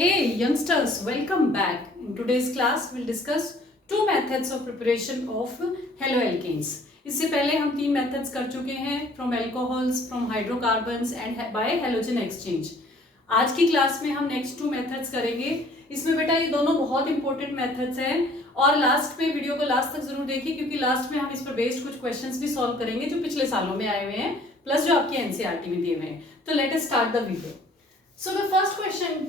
Hey youngsters, welcome back. In today's class, we'll discuss two methods of preparation of haloalkanes. इससे पहले हम तीन methods कर चुके हैं from alcohols, from hydrocarbons and by halogen exchange. आज की क्लास में हम नेक्स्ट टू मेथड्स करेंगे. इसमें बेटा ये दोनों बहुत इंपॉर्टेंट मेथड्स हैं और लास्ट में वीडियो को लास्ट तक जरूर देखिए क्योंकि लास्ट में हम इस पर बेस्ड कुछ क्वेश्चंस भी सॉल्व करेंगे जो पिछले सालों में आए हुए हैं प्लस जो आपके एनसीईआरटी में दिए हुए हैं. तो let us start the video. So the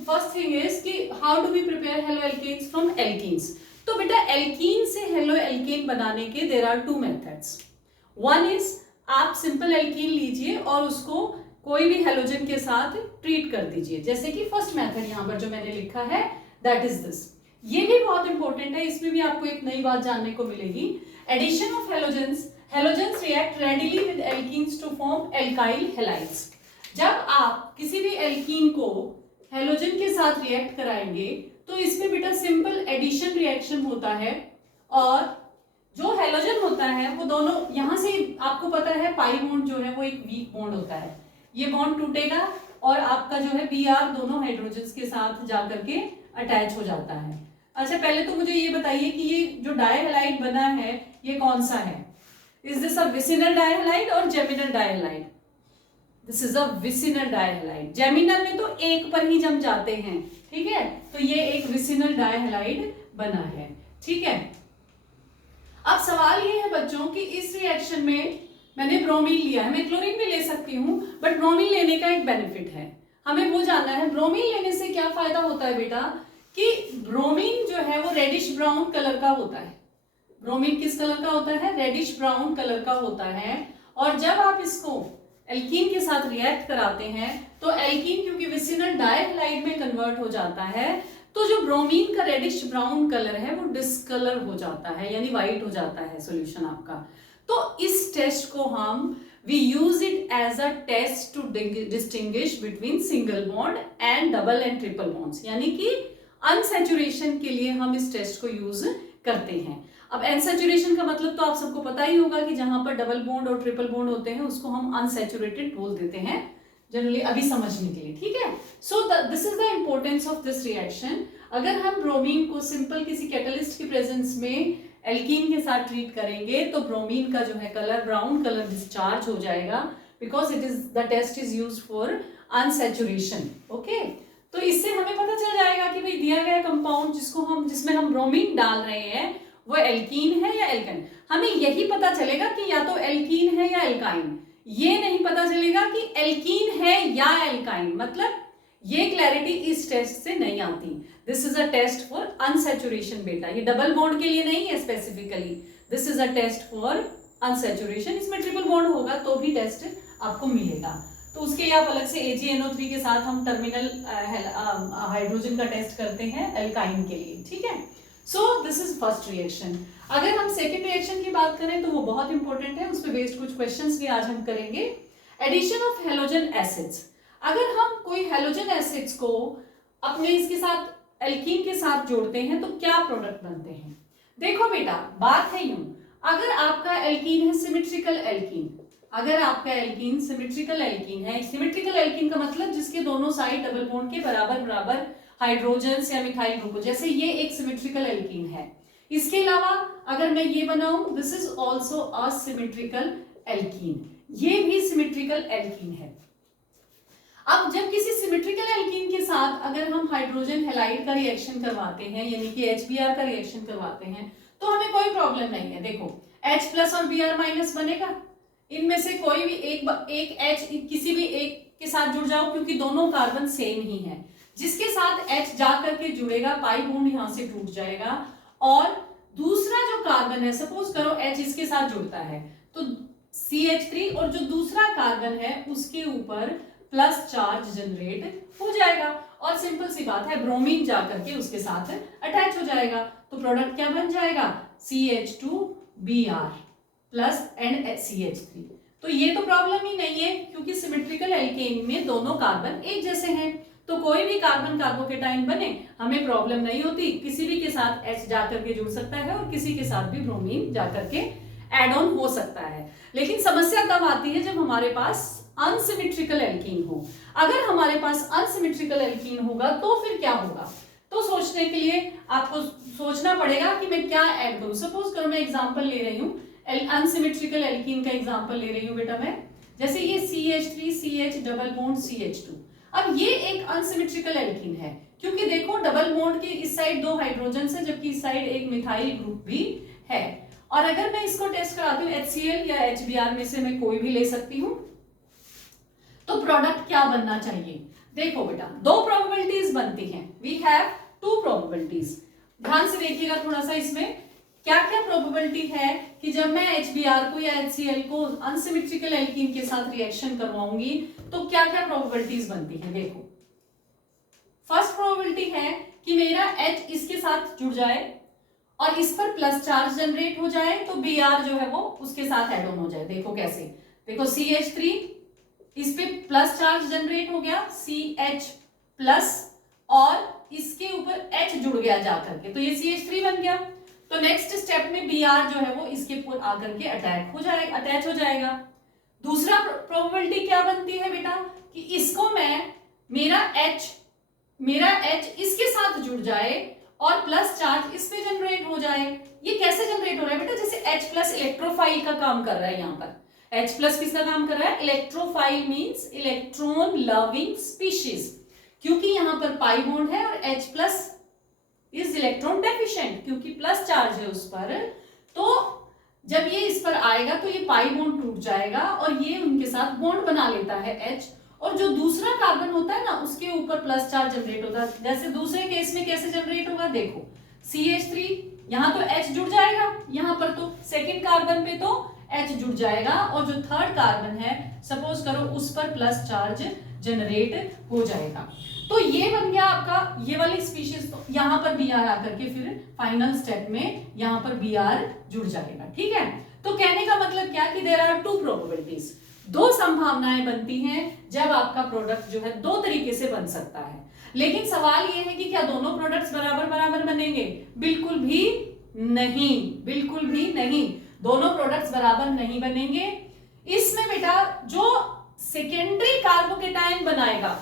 first thing is कि how do we prepare haloalkanes from alkenes? तो बेटा alkene से haloalkane बनाने के there are two methods. One is आप simple alkene लीजिए और उसको कोई भी halogen के साथ ट्रीट कर दीजिए, जैसे कि फर्स्ट मेथड यहाँ पर जो मैंने लिखा है that is this. ये भी बहुत इंपॉर्टेंट है, इसमें भी आपको एक नई बात जानने को मिलेगी. Addition of halogens react readily with alkenes to form alkyl halides. जब आप किसी भी एल्कीन को हेलोजन के साथ रिएक्ट कराएंगे तो इसमें बेटा सिंपल एडिशन रिएक्शन होता है और जो हेलोजन होता है वो दोनों यहां से आपको पता है पाई बॉन्ड जो है वो एक वीक बॉन्ड होता है. ये बॉन्ड टूटेगा और आपका जो है Br दोनों हाइड्रोजन्स के साथ जाकर के अटैच हो जाता है. अच्छा, पहले तो मुझे ये बताइए कि ये जो डायहैलाइड बना है ये कौन सा है? Is this a vicinal dihalide और geminal dihalide? This is a vicinal dihalide. Geminal में तो एक पर ही जम जाते हैं, ठीक है, तो ये एक विसिनल डायहैलाइड बना है. ठीक है, अब सवाल ये है बच्चों कि इस रिएक्शन में मैंने ब्रोमीन लिया है, मैं क्लोरीन भी ले सकती हूं बट ब्रोमीन लेने का एक बेनिफिट है, हमें वो जानना है ब्रोमीन लेने से क्या फायदा होता है बेटा कि ब्रोमीन जो है वो रेडिश ब्राउन कलर का होता है. ब्रोमीन किस कलर का होता है? रेडिश ब्राउन कलर का होता है. और जब आप इसको एल्कीन के साथ रिएक्ट कराते हैं तो एल्कीन क्योंकि विसिनल डायहैलाइड में कन्वर्ट हो जाता है तो जो ब्रोमीन का रेडिश ब्राउन कलर है वो डिस्कलर हो जाता है, यानी व्हाइट हो जाता है सॉल्यूशन आपका. तो इस टेस्ट को हम we use it as a test to distinguish between single bond and double and triple bonds, यानी कि अनसैचुरेशन के लिए हम इस टेस्ट को यूज करते हैं. अब अनसैचुरेशन का मतलब तो आप सबको पता ही होगा कि जहां पर डबल बॉन्ड और ट्रिपल बॉन्ड होते हैं उसको हम अनसैचुरेटेड बोल देते हैं जनरली, अभी समझने के लिए. ठीक है, so this is the importance of this reaction. अगर हम ब्रोमीन को सिंपल किसी कैटलिस्ट की प्रेजेंस में एल्कीन के साथ ट्रीट करेंगे तो ब्रोमीन का जो है कलर ब्राउन कलर डिस्चार्ज हो जाएगा because it is the test is use for unsaturation. Okay, तो इससे हमें पता चल जाएगा कि भाई दिया गया कंपाउंड जिसमें हम ब्रोमीन डाल रहे हैं वो एल्कीन है या एल्काइन. हमें यही पता चलेगा कि या तो एल्कीन है या एल्काइन, ये नहीं पता चलेगा कि एल्कीन है या एल्काइन. मतलब ये क्लैरिटी इस टेस्ट से नहीं आती. This is a test for unsaturation बेटा, ये डबल बॉन्ड के लिए नहीं है specifically. This is a test for unsaturation. इसमें ट्रिपल बॉन्ड होगा तो भी टेस्ट आपको मिलेगा, तो उसके लिए आप अलग से AgNO3 के साथ हम टर्मिनल हाइड्रोजन का टेस्ट करते हैं एल्काइन के लिए. ठीक है, so this is first reaction. अगर हम सेकेंड रिएक्शन की बात करें तो वो बहुत इंपॉर्टेंट है, उस पर बेस्ड कुछ क्वेश्चंस भी आज हम करेंगे. Addition of halogen acids. अगर हम कोई हेलोजन एसिड्स को अपने इसके साथ एल्कीन के साथ जोड़ते हैं तो क्या प्रोडक्ट बनते हैं? देखो बेटा, बात है यूं, अगर आपका एल्कीन है सिमेट्रिकल एल्कीन, अगर आपका एल्कीन सिमेट्रिकल एल्कीन है, सिमेट्रिकल एल्कीन का मतलब जिसके दोनों साइड डबल बॉन्ड के बराबर बराबर हाइड्रोजन्स या मिथाइल ग्रुप, जैसे ये एक सिमेट्रिकल एल्कीन है. इसके अलावा अगर मैं ये बनाऊं this is also a symmetrical alkene, ये भी सिमेट्रिकल एल्कीन है. अब जब किसी सिमेट्रिकल एल्कीन के साथ अगर हम हाइड्रोजन हैलाइड का रिएक्शन करवाते हैं यानी कि HBr का रिएक्शन करवाते हैं तो हमें कोई प्रॉब्लम नहीं है. देखो H प्लस और Br माइनस बनेगा, इनमें से कोई भी एक H किसी भी एक के साथ जुड़ जाओ क्योंकि दोनों कार्बन सेम ही है. जिसके साथ H जा करके जुड़ेगा पाई बॉन्ड यहां से टूट जाएगा और दूसरा जो कार्बन है, सपोज करो H इसके साथ जुड़ता है तो CH3 और जो दूसरा कार्बन है उसके ऊपर प्लस चार्ज जनरेट हो जाएगा और सिंपल सी बात है ब्रोमीन जा करके उसके साथ अटैच हो जाएगा. तो प्रोडक्ट क्या बन जाएगा? CH2Br plus and CH3. तो ये तो प्रॉब्लम ही नहीं है क्योंकि सिमेट्रिकल एल्केन में दोनों कार्बन एक जैसे हैं, तो कोई भी कार्बन कार्बोकेटाइन बने हमें प्रॉब्लम नहीं होती. किसी भी के साथ H जाकर के जुड़ सकता है और किसी के साथ भी ब्रोमीन जाकर के एड ऑन हो सकता है. लेकिन समस्या तब आती है जब हमारे पास अनसिमेट्रिकल एल्कीन हो। अगर हमारे पास अनसिमेट्रिकल एल्कीन होगा तो फिर क्या होगा, तो सोचने के लिए आपको सोचना पड़ेगा कि मैं क्या ऐड करूं। सपोज करो मैं एग्जांपल ले रही हूं, अनसिमेट्रिकल एल्कीन का एग्जांपल ले रही हूं बेटा मैं, जैसे ये CH3 CH double bond CH2। अब ये एक अनसिमेट्रिकल एल्कीन है क्योंकि देखो डबल बॉन्ड के इस साइड 2 हाइड्रोजन है जबकि इस साइड एक मिथाइल ग्रुप भी है। और अगर मैं इसको टेस्ट कराती हूँ HCl या HBr में से मैं कोई भी ले सकती हूँ, तो प्रोडक्ट क्या बनना चाहिए। देखो बेटा 2 प्रोबेबिलिटीज बनती हैं, वी हैव 2 प्रोबेबिलिटीज। ध्यान से देखिएगा थोड़ा सा, इसमें क्या क्या प्रोबेबिलिटी है कि जब मैं HBr को या HCl को अनसिमेट्रिकल एल्कीन के साथ रिएक्शन करवाऊंगी तो क्या क्या प्रोबेबिलिटीज बनती है। देखो फर्स्ट प्रोबेबिलिटी है कि मेरा H इसके साथ जुड़ जाए और इस पर प्लस चार्ज जनरेट हो जाए, तो Br जो है वो उसके साथ एड ऑन हो जाए। देखो कैसे, देखो CH3 इस पे प्लस चार्ज जनरेट हो गया CH प्लस और इसके ऊपर H जुड़ गया जाकर के, तो ये CH3 बन गया। तो नेक्स्ट स्टेप में Br जो है वो इसके ऊपर आकर के अटैच हो जाएगा। दूसरा प्रोबेबिलिटी क्या बनती है बेटा कि इसको मैं मेरा H इसके साथ जुड़ जाए और प्लस चार्ज इस पे जनरेट हो जाए। ये कैसे जनरेट हो रहा है बेटा, जैसे H प्लस इलेक्ट्रोफाइल का काम कर रहा है। यहाँ पर H प्लस किसका काम कर रहा है, electrophile means electron loving species, क्योंकि यहाँ पर पाई बॉन्ड है और H plus is electron deficient क्योंकि प्लस चार्ज है उस पर। तो जब ये इस पर आएगा तो ये पाई बॉन्ड टूट जाएगा और ये उनके साथ बॉन्ड बना लेता है H, और जो दूसरा कार्बन होता है ना उसके ऊपर प्लस चार्ज जनरेट होता है। जैसे दूसरे केस में कैसे जनरेट होगा, देखो CH3 यहाँ तो H जुड़ जाएगा, यहाँ पर तो सेकेंड कार्बन पे तो H जुड़ जाएगा और जो थर्ड कार्बन है सपोज करो उस पर प्लस चार्ज जनरेट हो जाएगा। तो ये बन गया आपका ये वाली स्पीशीज। तो यहाँ पर Br आकर के फिर फाइनल स्टेप में यहाँ पर Br जुड़ जाएगा। ठीक है, तो कहने का मतलब क्या कि देयर आर 2 प्रोबेबिलिटीज, 2 संभावनाएं बनती हैं जब आपका प्रोडक्ट जो है 2 तरीके से बन सकता है। लेकिन सवाल ये है कि क्या दोनों प्रोडक्ट्स बराबर बराबर बनेंगे, बिल्कुल भी नहीं, बिल्कुल भी नहीं, दोनों प्रोडक्ट्स बराबर नहीं बनेंगे। इसमें बेटा जो सेकेंडरी कार्बोकेटायन बनाएगा,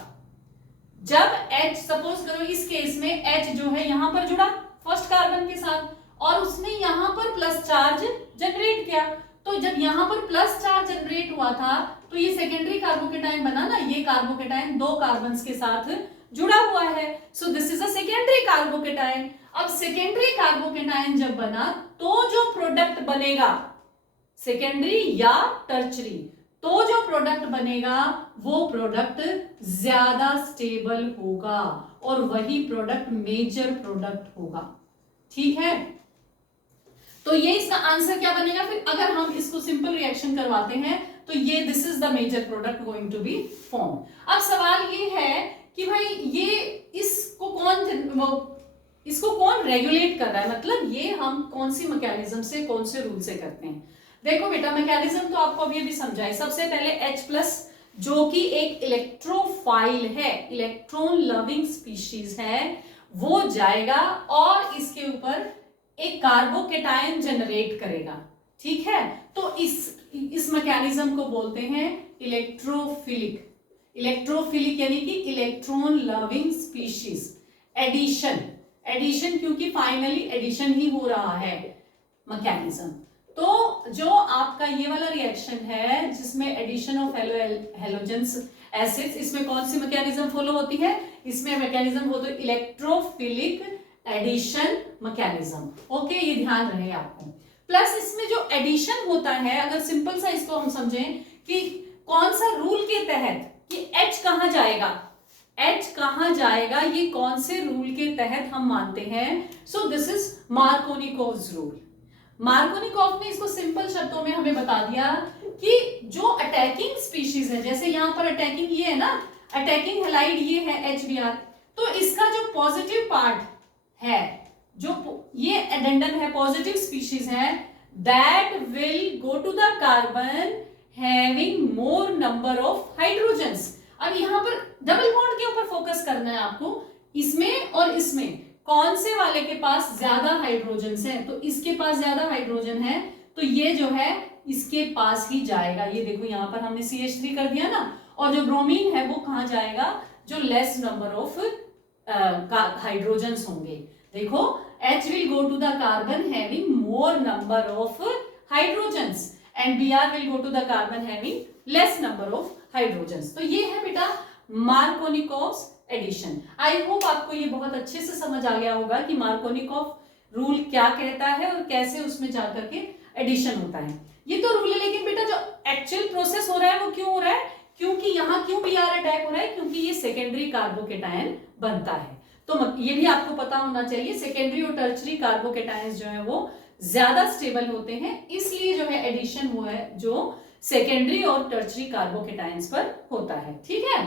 जब H सपोज करो इस केस में H जो है यहां पर जुड़ा फर्स्ट कार्बन के साथ और उसने यहां पर प्लस चार्ज जनरेट किया, तो जब यहां पर प्लस चार्ज जनरेट हुआ था तो ये सेकेंडरी कार्बोकेटायन बना ना, ये कार्बोकेटायन 2 कार्बन्स के साथ जुड़ा हुआ है, so this is a secondary carbocation. अब सेकेंडरी कार्बोकेटायन जब बना तो जो प्रोडक्ट बनेगा सेकेंडरी या टर्चरी, तो जो प्रोडक्ट बनेगा वो प्रोडक्ट ज्यादा स्टेबल होगा और वही प्रोडक्ट मेजर प्रोडक्ट होगा। ठीक है, तो ये इसका आंसर क्या बनेगा फिर अगर हम इसको सिंपल रिएक्शन करवाते हैं तो ये this is the major product going to be form. अब सवाल ये है कि भाई ये इसको कौन रेगुलेट कर रहा है, मतलब ये हम कौन सी मैकेनिज्म से कौन से रूल से करते हैं। देखो बेटा मैकेनिज्म तो आपको अभी भी समझाए। सबसे पहले H प्लस जो कि एक इलेक्ट्रोफाइल है, इलेक्ट्रॉन लविंग स्पीशीज है, वो जाएगा और इसके ऊपर एक कार्बोकेटायन जनरेट करेगा। ठीक है, तो इस मैकेनिज्म को बोलते हैं इलेक्ट्रोफिलिक। इलेक्ट्रोफिलिक यानी कि इलेक्ट्रॉन लविंग स्पीशीज एडिशन क्योंकि फाइनली एडिशन ही हो रहा है मैकेनिज्म। तो जो आपका ये वाला रिएक्शन है जिसमें एडिशन ऑफ हेलोजेंस एसिड्स, इसमें कौन सी मैकेनिज्म फॉलो होती है, इसमें मैकेनिज्म होती है इलेक्ट्रोफिलिक एडिशन मैकेनिज्म। ओके, ये ध्यान रहे आपको। प्लस इसमें जो एडिशन होता है, अगर सिंपल सा इसको हम समझें कि कौन सा रूल के तहत कि H कहां जाएगा, H कहां जाएगा, ये कौन से रूल के तहत हम मानते हैं। So this is Markovnikov's rule. Markovnikov ने इसको सिंपल शब्दों में हमें बता दिया कि जो अटैकिंग स्पीशीज है, जैसे यहां पर अटैकिंग ये है ना, अटैकिंग हैलाइड ये है HBr, तो इसका जो पॉजिटिव पार्ट है, जो ये एडेंडन है, पॉजिटिव स्पीशीज है, that will go to the carbon having more number of hydrogens. अब यहां पर डबल बॉन्ड के ऊपर फोकस करना है आपको, इसमें और इसमें कौन से वाले के पास ज्यादा हाइड्रोजन है, तो इसके पास ज्यादा हाइड्रोजन है, तो ये जो है इसके पास ही जाएगा। ये देखो यहाँ पर हमने CH3 कर दिया ना, और जो ब्रोमीन है वो कहाँ जाएगा, जो लेस नंबर ऑफ हाइड्रोजन्स होंगे। देखो H will go to the carbon having more number of hydrogens and Br will go to the carbon having less number of hydrogens। तो ये है बेटा मार्कोनिकॉव्स एडिशन। आई होप आपको ये बहुत अच्छे से समझ आ गया होगा कि मार्कोनिकॉव रूल क्या कहता है और कैसे उसमें जाकर के एडिशन होता है। ये तो रूल है, लेकिन बेटा जो एक्चुअल प्रोसेस हो रहा है वो क्यों हो रहा है, क्योंकि यहाँ क्यों Br अटैक हो रहा है, क्योंकि ये सेकेंडरी कार्बोकेटायन बनता है। तो ये भी आपको पता होना चाहिए, सेकेंडरी और टर्चरी कार्बोकेटायंस जो है वो ज्यादा स्टेबल होते हैं, इसलिए जो है एडिशन वो है जो सेकेंडरी और टर्चरी कार्बोकेटायंस पर होता है। ठीक है,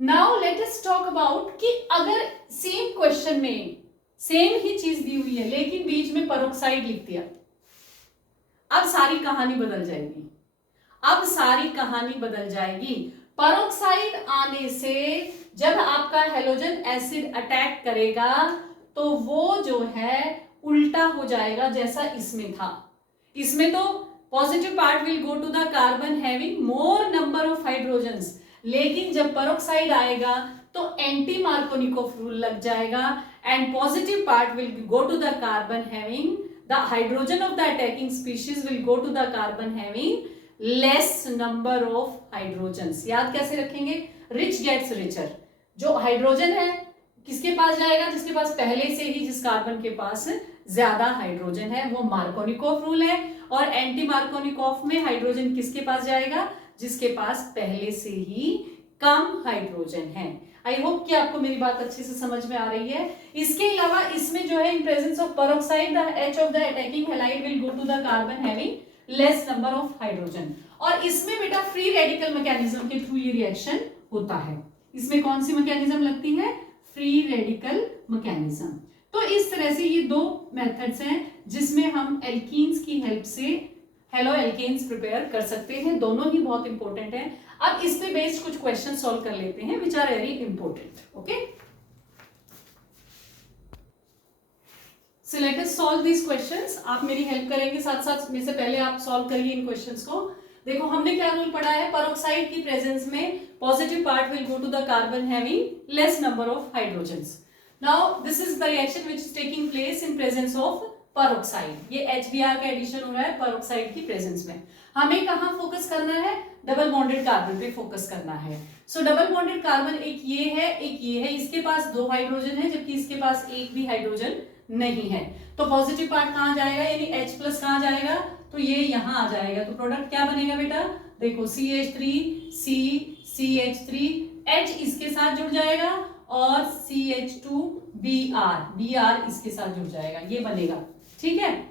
now let us talk about कि अगर सेम क्वेश्चन में सेम ही चीज दी हुई है लेकिन बीच में पेरोक्साइड लिख दिया, अब सारी कहानी बदल जाएगी। अब सारी कहानी बदल जाएगी। पेरोक्साइड आने से जब आपका हेलोजन एसिड अटैक करेगा तो वो जो है उल्टा हो जाएगा जैसा इसमें था। इसमें तो positive part will go to the carbon having more number of hydrogens, लेकिन जब पेरोक्साइड आएगा तो एंटी मार्कोनिकोव रूल लग जाएगा and positive part will go to the carbon having the hydrogen of the attacking species will go to the carbon having less number of hydrogens. याद कैसे रखेंगे, rich gets richer. जो hydrogen है किसके पास जाएगा, जिसके पास पहले से ही जिस कार्बन के पास ज्यादा हाइड्रोजन है, वो मार्कोनिकोव रूल है। और एंटी मार्कोनिकोव में हाइड्रोजन किसके पास जाएगा, जिसके पास पहले से ही कम हाइड्रोजन है। आई होप कि आपको मेरी बात अच्छे से समझ में आ रही है। इसके अलावा इसमें जो है in presence of peroxide the H of the attacking halide will go to the carbon having less number of hydrogen. और इसमें बेटा फ्री रेडिकल मैकेनिज्म के थ्रू ये रिएक्शन होता है। इसमें कौन सी मैकेनिज्म लगती है, फ्री रेडिकल मैकेनिज्म। तो इस तरह से ये दो मेथड्स हैं जिसमें हम एल्कीन्स की हेल्प से हेलो एल्केन्स प्रिपेयर कर सकते हैं। दोनों ही बहुत इंपॉर्टेंट है। अब इस पे बेस्ड कुछ क्वेश्चन सॉल्व कर लेते हैं which are very important. Okay, so let us solve these questions. आप मेरी हेल्प करेंगे साथ साथ में से पहले आप सॉल्व करिए इन क्वेश्चंस को। देखो हमने क्या रूल पढ़ा है, पेरोक्साइड की प्रेजेंस में positive part will go to the carbon having less number of hydrogens. Now this is the reaction which is taking place in presence of peroxide. ये HBr का एडिशन हो रहा है पेरोक्साइड की प्रेजेंस में। हमें कहाँ फोकस करना है, डबल बॉन्डेड कार्बन पे फोकस करना है। सो डबल बॉन्डेड कार्बन एक ये है, एक ये है। इसके पास दो हाइड्रोजन है जबकि इसके पास एक भी हाइड्रोजन नहीं है। तो पॉजिटिव पार्ट कहाँ जाएगा, यानी H प्लस कहाँ जाएगा, तो ये यहाँ आ जाएगा। तो प्रोडक्ट क्या बनेगा बेटा, देखो CH3 C CH3 H इसके साथ जुड़ जाएगा और CH2 Br इसके साथ जुड़ जाएगा, ये बनेगा। ठीक है,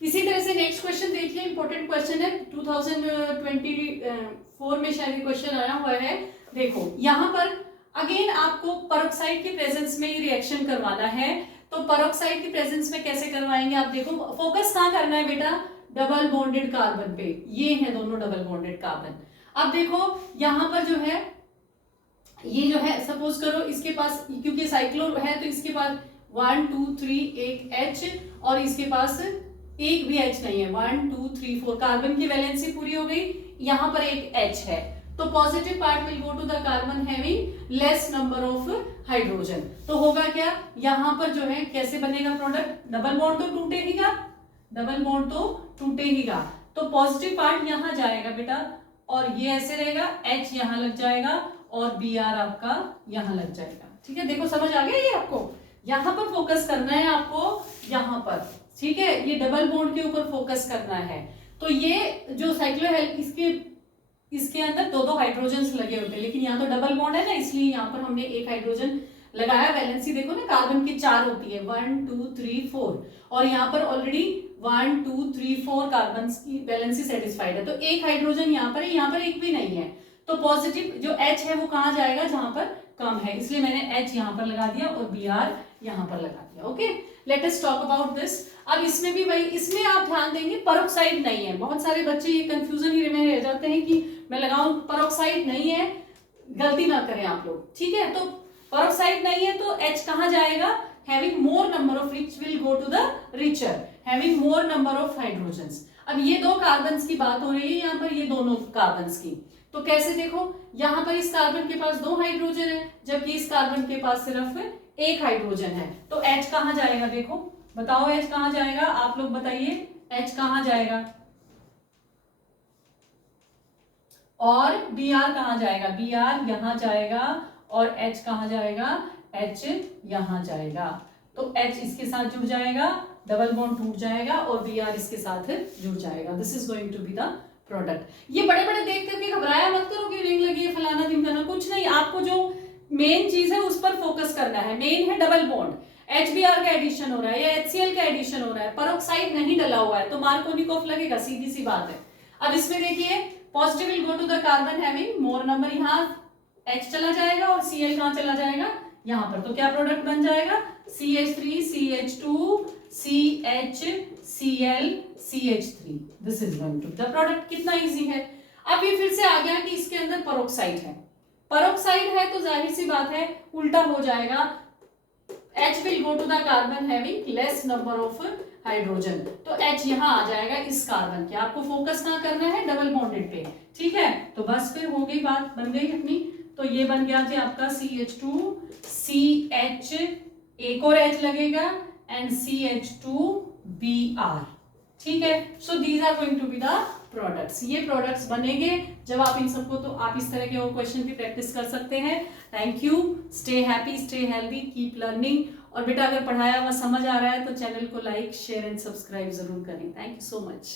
इसी तरह से नेक्स्ट क्वेश्चन देखिए, इंपॉर्टेंट क्वेश्चन है 2024 में शायद क्वेश्चन आया हुआ है। देखो यहाँ पर अगेन आपको पेरोक्साइड की प्रेजेंस में ही रिएक्शन करवाना है। तो पेरोक्साइड की प्रेजेंस में कैसे करवाएंगे आप देखो, फोकस कहाँ करना है बेटा, डबल बॉन्डेड कार्बन पे। ये है दोनों डबल बॉन्डेड कार्बन। अब देखो यहाँ पर जो है, ये जो है सपोज करो इसके पास, क्योंकि साइक्लो है तो इसके पास 1 2 3 एक H और इसके पास एक भी H नहीं है। 1 2 3 4 कार्बन की वैलेंसी पूरी हो गई। यहाँ पर एक H है तो positive part will go to the carbon having less number of hydrogen. तो होगा क्या, यहाँ पर जो है कैसे बनेगा प्रोडक्ट, डबल बॉन्ड तो टूटेगा, डबल बॉन्ड तो टूटेगा। तो पॉजिटिव पार्ट यहाँ जाएगा बेटा और ये ऐसे रहेगा, H यहाँ लग जाएगा और Br आपका यहाँ लग जाएगा। ठीक है, देखो समझ आ गया ये आपको। यहाँ पर फोकस करना है आपको, यहाँ पर। ठीक है, ये डबल बॉन्ड के ऊपर फोकस करना है। तो ये जो साइक्लोहेल इसके अंदर दो हाइड्रोजन लगे होते हैं, लेकिन यहाँ तो डबल बॉन्ड है ना, इसलिए यहाँ पर हमने एक हाइड्रोजन लगाया। वैलेंसी देखो ना, कार्बन की 4 होती है, 1 2 3 4 और यहाँ पर ऑलरेडी 1 2 3 4 कार्बन की वैलेंसी सेटिस्फाइड है। तो एक हाइड्रोजन यहाँ पर है, यहाँ पर एक भी नहीं है। तो पॉजिटिव जो H है वो कहाँ जाएगा, जहां पर कम है, इसलिए मैंने H यहाँ पर लगा दिया और Br यहाँ पर लगा दिया। Okay, let us talk about this. अब इसमें भी वही, इसमें आप ध्यान देंगे पेरोक्साइड नहीं है। बहुत सारे बच्चे ये कंफ्यूजन ही में रह जाते हैं कि मैं लगाऊं पेरोक्साइड नहीं है, गलती ना करें आप लोग। ठीक है, तो पेरोक्साइड नहीं है तो H कहाँ जाएगा, having more number of, which will go to the richer, having more number of hydrogens. अब ये दो कार्बन्स की बात हो रही है यहाँ पर, ये दोनों कार्बन्स की। तो कैसे देखो, यहाँ पर इस कार्बन के पास 2 हाइड्रोजन है, जबकि इस कार्बन के पास सिर्फ 1 हाइड्रोजन है। तो H कहाँ जाएगा, देखो बताओ H कहाँ जाएगा, आप लोग बताइए H कहाँ जाएगा, और Br कहाँ जाएगा, Br यहाँ जाएगा, और H कहाँ जाएगा, H यहाँ जाएगा। तो H इसके साथ जुड़ जाएगा, डबल बॉन्ड टूट जाएगा, और Br इसके साथ जुड़ जाएगा। This is going to be the product. ये बड़े बड़े देख करके घबराया मत करो कि रिंग लगी है फलाना ढिमकाना, कुछ नहीं, आपको जो मेन चीज है उस पर फोकस करना है। मेन है डबल बॉन्ड, HBr का एडिशन हो रहा है या HCl का एडिशन हो रहा है, परोक्साइड नहीं डला हुआ है, तो मार्कोनिकोव लगेगा, सीधी सी बात है। अब इसमें देखिए positive will go to the carbon having more number, यहाँ H चला जाएगा और Cl कहाँ चला जाएगा, यहाँ पर। तो क्या प्रोडक्ट बन जाएगा, CH3 CH2 CH Cl CH3। This is going to the product. कितना इजी है। अब ये फिर से आ गया कि इसके अंदर परोक्साइड है, परोक्साइड है तो जाहिर सी बात है उल्टा हो जाएगा, H will go to the carbon having less number of hydrogen, तो H यहाँ आ जाएगा इस कार्बन के। आपको फोकस कहाँ करना है, डबल बॉन्डेड पे, ठीक है। तो बस फिर हो गई बात, बन गई अपनी। तो ये बन गया जी आपका CH2 CH, एक और H लगेगा, एंड CH2Br, ठीक है। So these are going to be the products. ये प्रोडक्ट्स बनेंगे जब आप इन सबको, तो आप इस तरह के और क्वेश्चन की प्रैक्टिस कर सकते हैं। Thank you, stay happy, stay healthy, keep learning. और बेटा अगर पढ़ाया हुआ समझ आ रहा है तो चैनल को लाइक शेयर एंड सब्सक्राइब जरूर करें। Thank you so much.